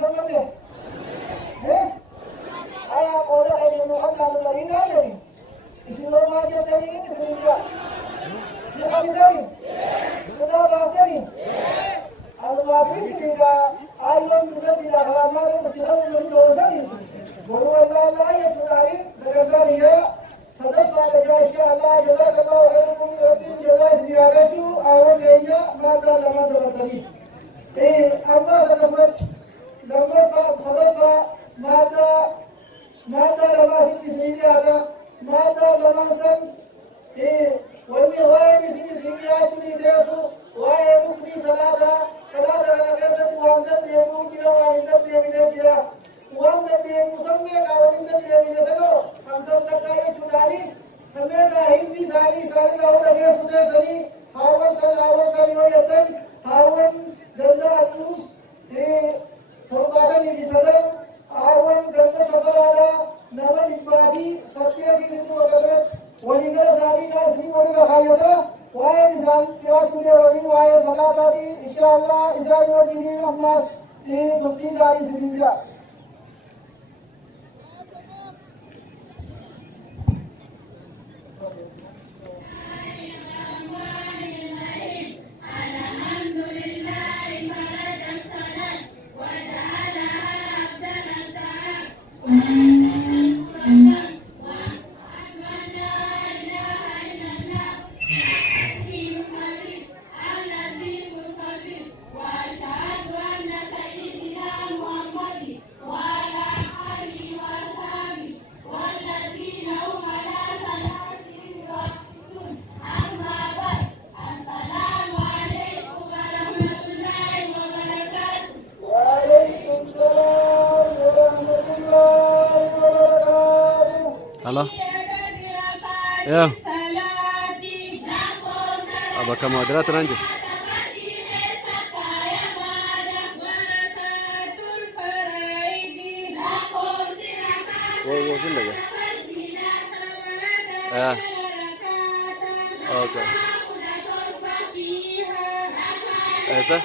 gammadde aya qooda qabeenu qabnaanu dhalinaa jedhi isinoo maal jettanii isinin jira ni qabitani mudaa baaftani alwaafisininka ayyoon dubbatti daakalaamaadha itti qabu nami doorsani boru wallaalaa jechuudhaani sagantaaniyyaa sadaffaa dhagaa inshaa Allah jazakallahu khairukum rabbiin jazaa isin yaadachuu awwan keenya maadaa lama dabartaniif amma lammaffaa sadaffaa maadaa lamaa sitti isin dhiyaata maadaa lamaan san wanni waa'een isin dhiyaachuu ni teessu waa'ee ruknii salaata kana keessatti waan dandeemuu jira waan hin dandeemine jira waan dandeemuu sammeeqaa waan hin dandeemine sanoo hamtam takkaa jechuudhaani sammeeqaa himsi isaanirraa hunda geessu teessanii haawwan san haawwan kan yoo jettan haawwan danda'attuus torbaatanii fi sadan haawwan ganda safaraadhaa nama 108 waqabeet waliigala isaaniidhaa isinii walirra kaayyataa waa'een isaan dhiyaachuu deemanii waa'ee salaataatii inshaa Allah isaan wajjiniin ammaas turtii gaarii isiniin jira. Halo. Ya. Abakah moderator lanjut? Wow, sini ya. Ya. Oke. Esa.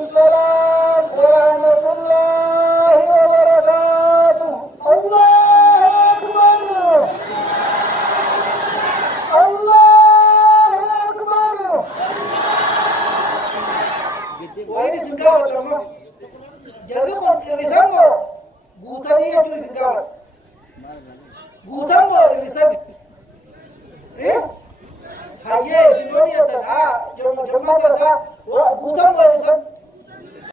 السلام ورحمة الله وبركاته. الله أكبر. الله أكبر. وين سنقاوة لما جرقوا الرسامة قوتانية جري سنقاوة قوتانية الرسامة هيا سنونية جمع جرسا قوتانية الرسامة